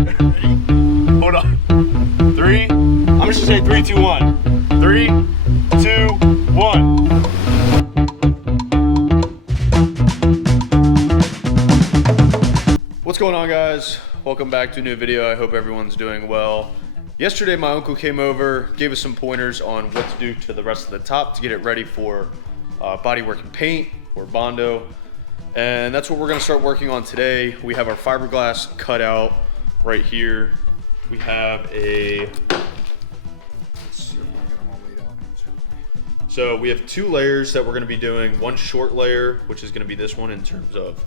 Hold on. Three. I'm just gonna say 3, 2, 1. 3, 2, 1. What's going on, guys? Welcome back to a new video. I hope everyone's doing well. Yesterday, my uncle came over, gave us some pointers on what to do to the rest of the top to get it ready for bodywork and paint or Bondo. And that's what we're gonna start working on today. We have our fiberglass cut out right here. We have so we have 2 layers that we're gonna be doing. One short layer, which is gonna be this one in terms of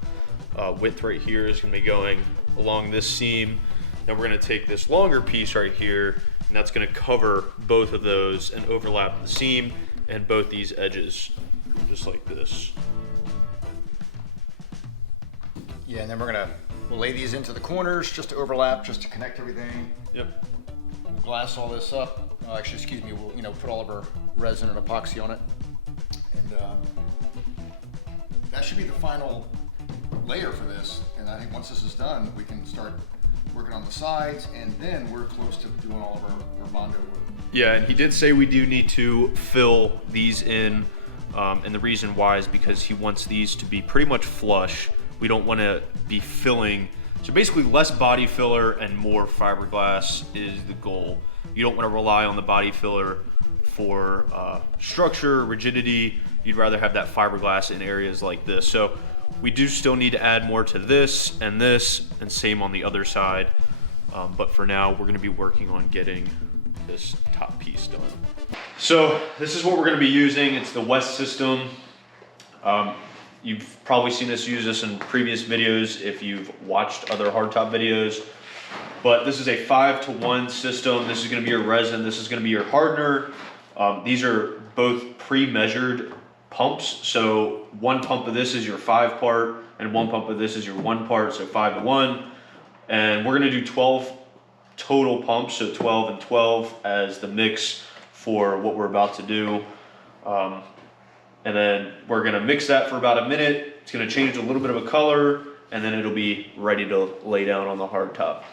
width right here, is gonna be going along this seam. Then we're gonna take this longer piece right here, and that's gonna cover both of those and overlap the seam and both these edges, just like this. Yeah, and then we'll lay these into the corners just to overlap, just to connect everything. Yep. We'll glass all this up. Actually, excuse me, we'll put all of our resin and epoxy on it. And that should be the final layer for this. And I think once this is done, we can start working on the sides, and then we're close to doing all of our Bondo work. Yeah, and he did say we do need to fill these in, and the reason why is because he wants these to be pretty much flush. We don't want to be filling, so basically less body filler and more fiberglass is the goal. You don't want to rely on the body filler for structure, rigidity. You'd rather have that fiberglass in areas like this. So we do still need to add more to this, and same on the other side. But for now, we're going to be working on getting this top piece done. So this is what we're going to be using. It's the West system. You've probably seen us use this in previous videos if you've watched other hardtop videos. But this is a 5-to-1 system. This is going to be your resin. This is going to be your hardener. These are both pre-measured pumps. So one pump of this is your 5-part, and one pump of this is your 1-part, so 5-to-1. And we're going to do 12 total pumps, so 12 and 12 as the mix for what we're about to do. And then we're gonna mix that for about a minute. It's gonna change a little bit of a color, and then it'll be ready to lay down on the hard top.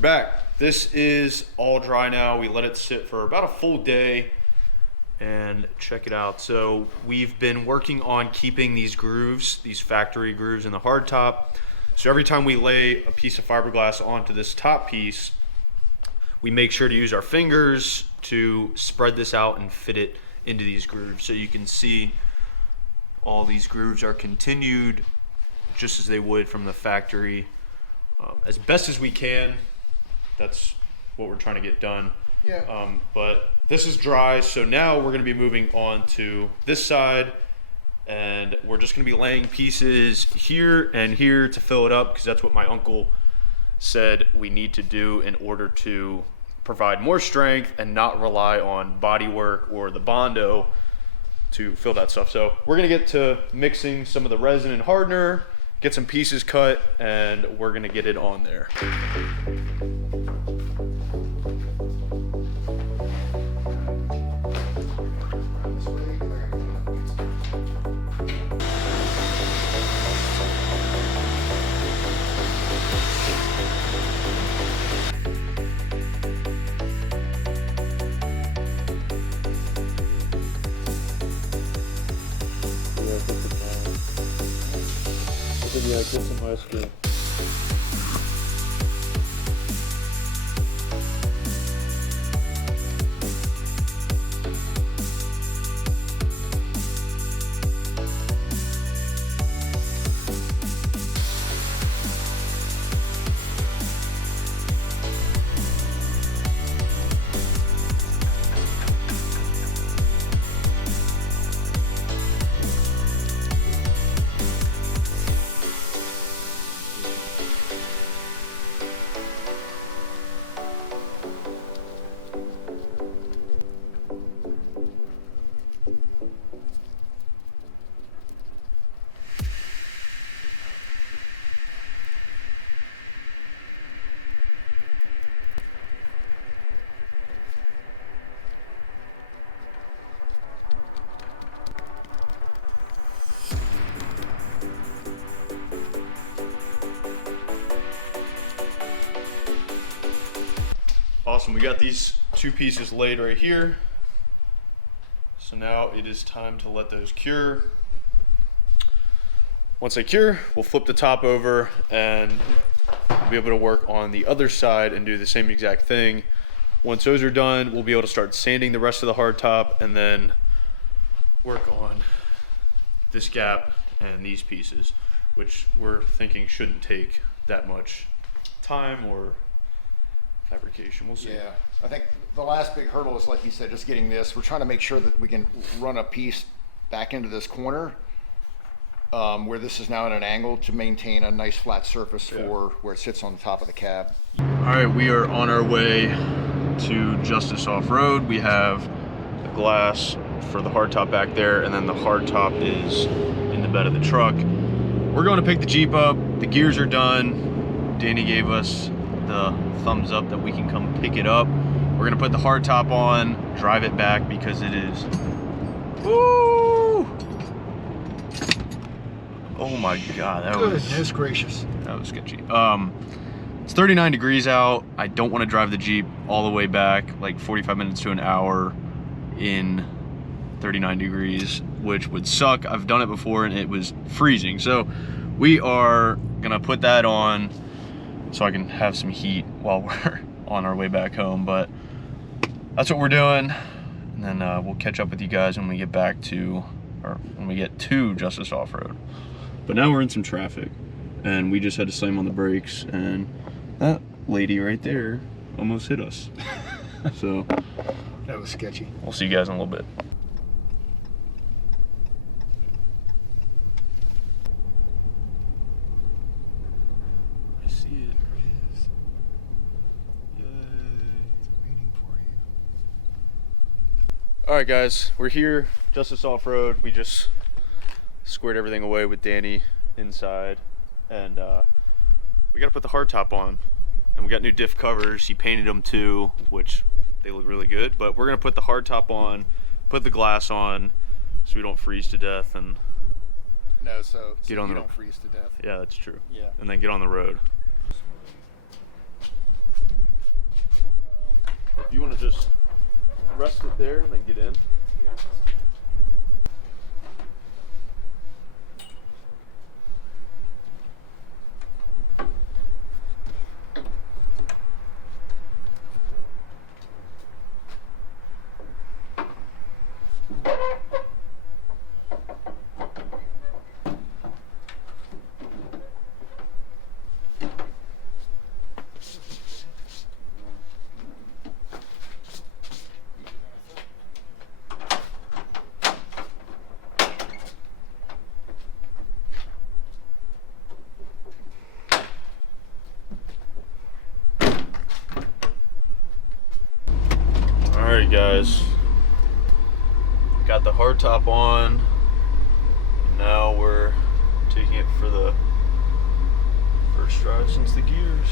Back. This is all dry now. We let it sit for about a full day, and check it out. So we've been working on keeping these grooves, these factory grooves in the hard top. So every time we lay a piece of fiberglass onto this top piece, we make sure to use our fingers to spread this out and fit it into these grooves. So you can see all these grooves are continued just as they would from the factory, as best as we can. That's what we're trying to get done. Yeah. But this is dry, so now we're going to be moving on to this side, and we're just going to be laying pieces here and here to fill it up, because that's what my uncle said we need to do in order to provide more strength and not rely on body work or the Bondo to fill that stuff. So we're gonna get to mixing some of the resin and hardener, get some pieces cut, and we're gonna get it on there. Yeah, get some ice cream. Awesome, we got these two pieces laid right here. So now it is time to let those cure. Once they cure, we'll flip the top over and we'll be able to work on the other side and do the same exact thing. Once those are done, we'll be able to start sanding the rest of the hardtop and then work on this gap and these pieces, which we're thinking shouldn't take that much time or fabrication. We'll see. Yeah, I think the last big hurdle is, like you said, just getting this. We're trying to make sure that we can run a piece back into this corner where this is now at an angle to maintain a nice flat surface for where it sits on the top of the cab. All right, we are on our way to Justice Off-Road. We have the glass for the hardtop back there, and then the hardtop is in the bed of the truck. We're going to pick the Jeep up. The gears are done. Danny gave us the thumbs up that we can come pick it up. We're gonna put the hardtop on, drive it back because it is, woo! Oh my God, that was Goodness gracious. That was sketchy. It's 39 degrees out. I don't want to drive the Jeep all the way back, like 45 minutes to an hour in 39 degrees, which would suck. I've done it before and it was freezing. So we are gonna put that on so I can have some heat while we're on our way back home. But that's what we're doing. And then we'll catch up with you guys when we get back to, or when we get to Justice Off-Road. But now we're in some traffic and we just had to slam on the brakes and that lady right there almost hit us. So That was sketchy. we'll see you guys in a little bit. I see it. There it is. Yay. It's waiting for you. All right, guys, we're here, Justice Off-Road. We just squared everything away with Danny inside, and we gotta put the hardtop on. And we got new diff covers. He painted them too, which they look really good. But we're gonna put the hardtop on, put the glass on, so we don't freeze to death. And No, so Get on you the- don't freeze to death. yeah, that's true. Yeah. And then get on the road. If you want to just rest it there and then get in. Alright guys, got got the hardtop on. Now we're taking it for the first drive since the gears.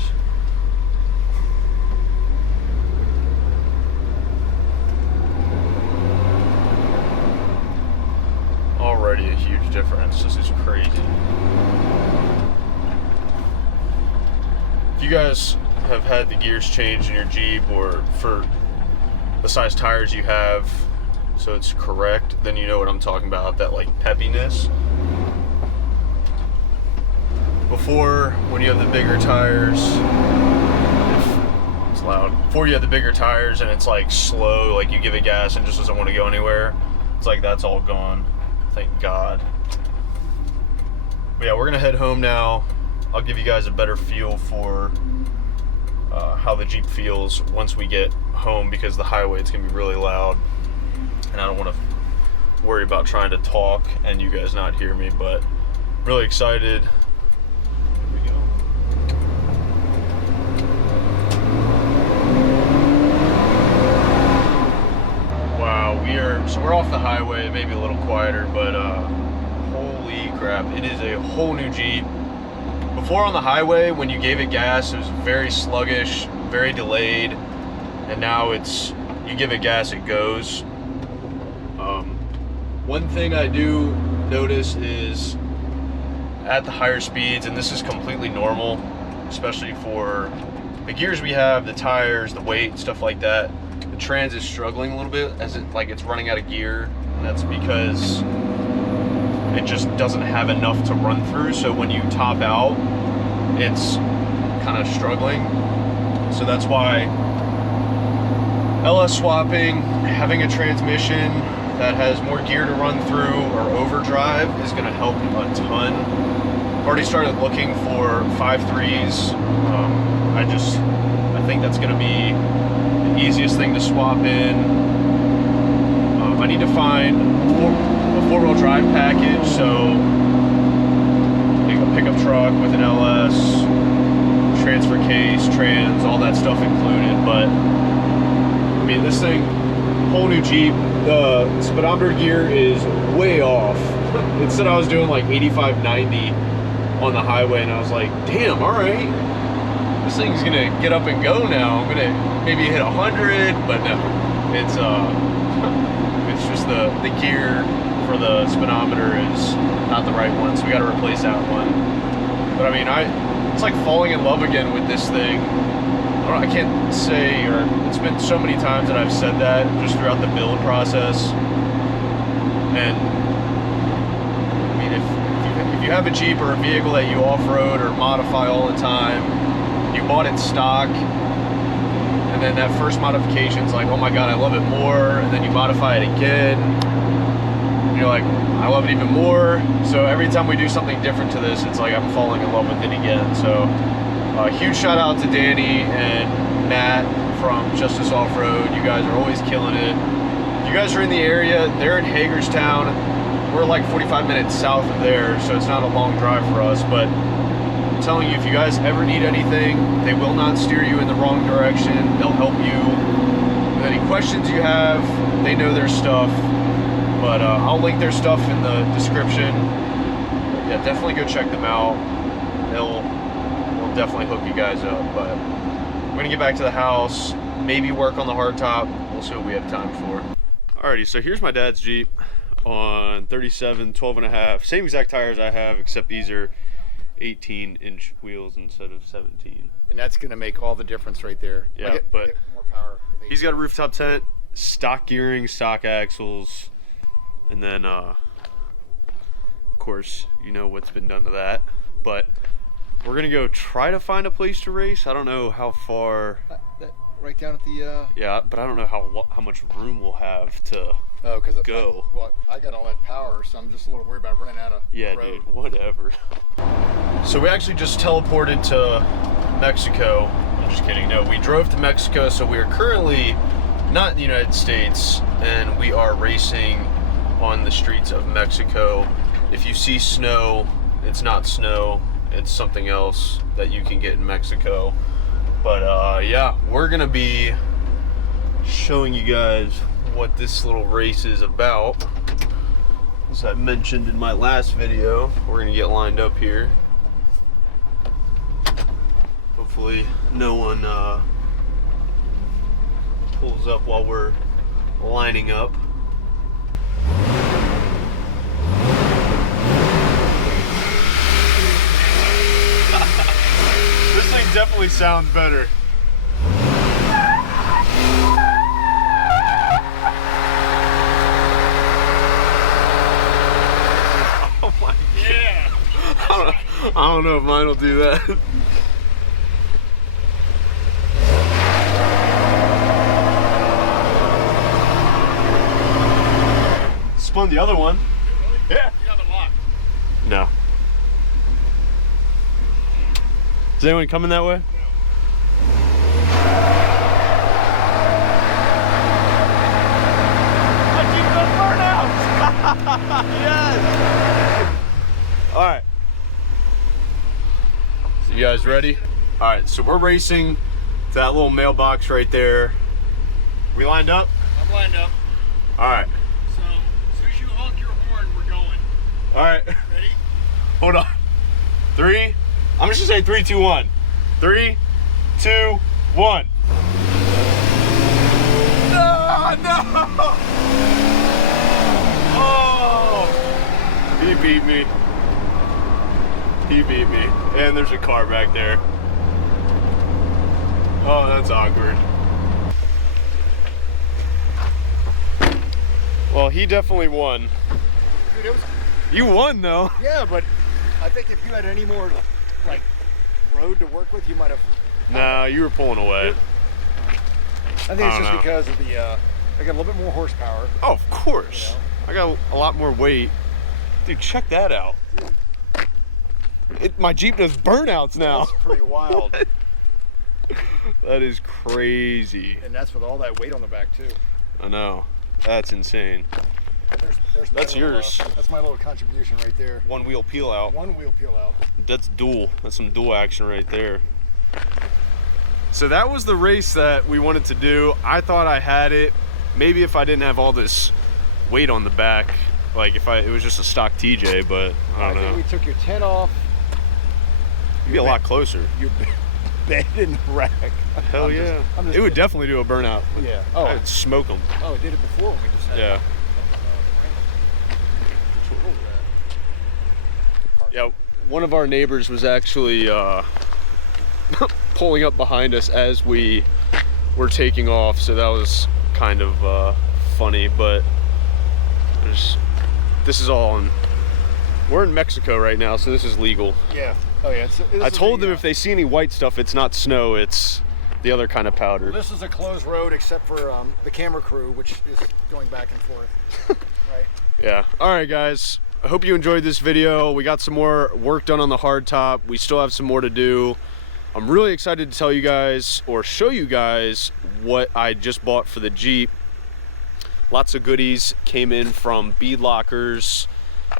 Already a huge difference. This is crazy. If you guys have had the gears changed in your Jeep, or for the size tires you have, so it's correct, then you know what I'm talking about, that like peppiness. Before, when you have the bigger tires, it's loud. Before you have the bigger tires and it's like slow, like you give it gas and it just doesn't want to go anywhere, it's like that's all gone. Thank God. But yeah, we're gonna head home now. I'll give you guys a better feel for how the Jeep feels once we get home, because the highway, it's gonna be really loud. And I don't want to worry about trying to talk and you guys not hear me, but really excited. Here we go. Wow, we're off the highway, maybe a little quieter, but holy crap, it is a whole new Jeep. Before on the highway, when you gave it gas, it was very sluggish, very delayed, and now it's, you give it gas, it goes. One thing I do notice is at the higher speeds, and this is completely normal, especially for the gears we have, the tires, the weight, stuff like that, the trans is struggling a little bit as it's running out of gear, and that's because it just doesn't have enough to run through. So when you top out, it's kind of struggling. So that's why LS swapping, having a transmission that has more gear to run through, or overdrive, is going to help a ton. I've already started looking for 5.3s. I think that's going to be the easiest thing to swap in. I need to find a four-wheel drive package, so a pickup truck with an LS, transfer case, trans, all that stuff included. But I mean, this thing, whole new Jeep. The speedometer gear is way off. It said I was doing like 85, 90 on the highway, and I was like, damn, all right, this thing's gonna get up and go now. I'm gonna maybe hit 100, but no, it's just the gear for the speedometer is not the right one, so we got to replace that one. But I mean, it's like falling in love again with this thing. I can't say, or it's been so many times that I've said that just throughout the build process. And I mean, if you have a Jeep or a vehicle that you off-road or modify all the time, you bought it stock, and then that first modification's like, oh my God, I love it more, and then you modify it again, and you're like, I love it even more. So every time we do something different to this, it's like I'm falling in love with it again. So huge shout out to Danny and Matt from Justice Off-Road. You guys are always killing it. If you guys are in the area, they're in Hagerstown. We're like 45 minutes south of there, so it's not a long drive for us. But I'm telling you, if you guys ever need anything, they will not steer you in the wrong direction. They'll help you with any questions you have. They know their stuff. But I'll link their stuff in the description. Yeah, definitely go check them out. They'll definitely hook you guys up. But we're gonna get back to the house, maybe work on the hardtop. We'll see what we have time for. Alrighty, so here's my dad's Jeep on 37, 12.5, same exact tires I have, except these are 18-inch wheels instead of 17. And that's gonna make all the difference right there. Yeah, but get more power. He's got a rooftop tent, stock gearing, stock axles, and then of course you know what's been done to that. But we're gonna go try to find a place to race. I don't know how far. Right down at the. Yeah, but I don't know how much room we'll have to go. Well, I got all that power, so I'm just a little worried about running out of road. Dude, whatever. So we actually just teleported to Mexico. I'm just kidding. No, we drove to Mexico, so we are currently not in the United States, and we are racing on the streets of Mexico. If you see snow, it's not snow. It's something else that you can get in Mexico. But yeah, we're gonna be showing you guys what this little race is about. As I mentioned in my last video, we're gonna get lined up here. Hopefully no one pulls up while we're lining up. This thing definitely sounds better. Oh my God. Yeah. I don't know if mine will do that. Spun the other one. Yeah. You have it locked. No. Is anyone coming that way? Yes! Alright. So you guys ready? Alright, so we're racing to that little mailbox right there. We lined up? I'm lined up. Alright. So, as soon as you honk your horn, we're going. Alright. Ready? Hold on. 3. I'm just gonna say 3, 2, 1. 3, 2, 1. No! Oh! He beat me. He beat me. And there's a car back there. Oh, that's awkward. Well, he definitely won. Dude, it was... You won, though. Yeah, but I think if you had any more, like, road to work with, you might have... Nah, you were pulling away. I think it's just because of the, I got a little bit more horsepower. Oh, of course. You know? I got a lot more weight. Dude, check that out. My Jeep does burnouts now. That's pretty wild. That is crazy. And that's with all that weight on the back, too. I know. That's insane. There's That's yours. That's my little contribution right there. One wheel peel out. One wheel peel out. That's dual. That's some dual action right there. So that was the race that we wanted to do. I thought I had it. Maybe if I didn't have all this weight on the back, like if it was just a stock TJ, but I don't know. I think we took your tent off. You'd be a lot closer. Your bed in the rack. Hell yeah. It would definitely do a burnout. Yeah. Oh. I'd smoke them. Oh, it did it before when we just had Yeah. Yeah, one of our neighbors was actually pulling up behind us as we were taking off, so that was kind of funny, but this is all in, we're in Mexico right now, so this is legal. Yeah. Oh yeah. I told them if they see any white stuff, it's not snow, it's the other kind of powder. Well, this is a closed road except for the camera crew, which is going back and forth. Right? Yeah. All right, guys. I hope you enjoyed this video. We got some more work done on the hardtop. We still have some more to do. I'm really excited to tell you guys or show you guys what I just bought for the Jeep. Lots of goodies came in from Bead Lockers.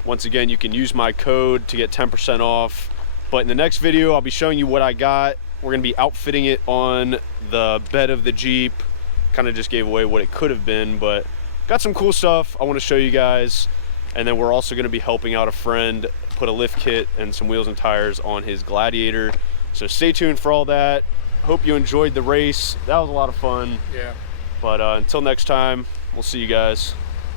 Once again, you can use my code to get 10% off. But in the next video, I'll be showing you what I got. We're gonna be outfitting it on the bed of the Jeep. Kind of just gave away what it could have been, but got some cool stuff I want to show you guys. And then we're also going to be helping out a friend put a lift kit and some wheels and tires on his Gladiator. So stay tuned for all that. Hope you enjoyed the race. That was a lot of fun. Yeah. But until next time, we'll see you guys.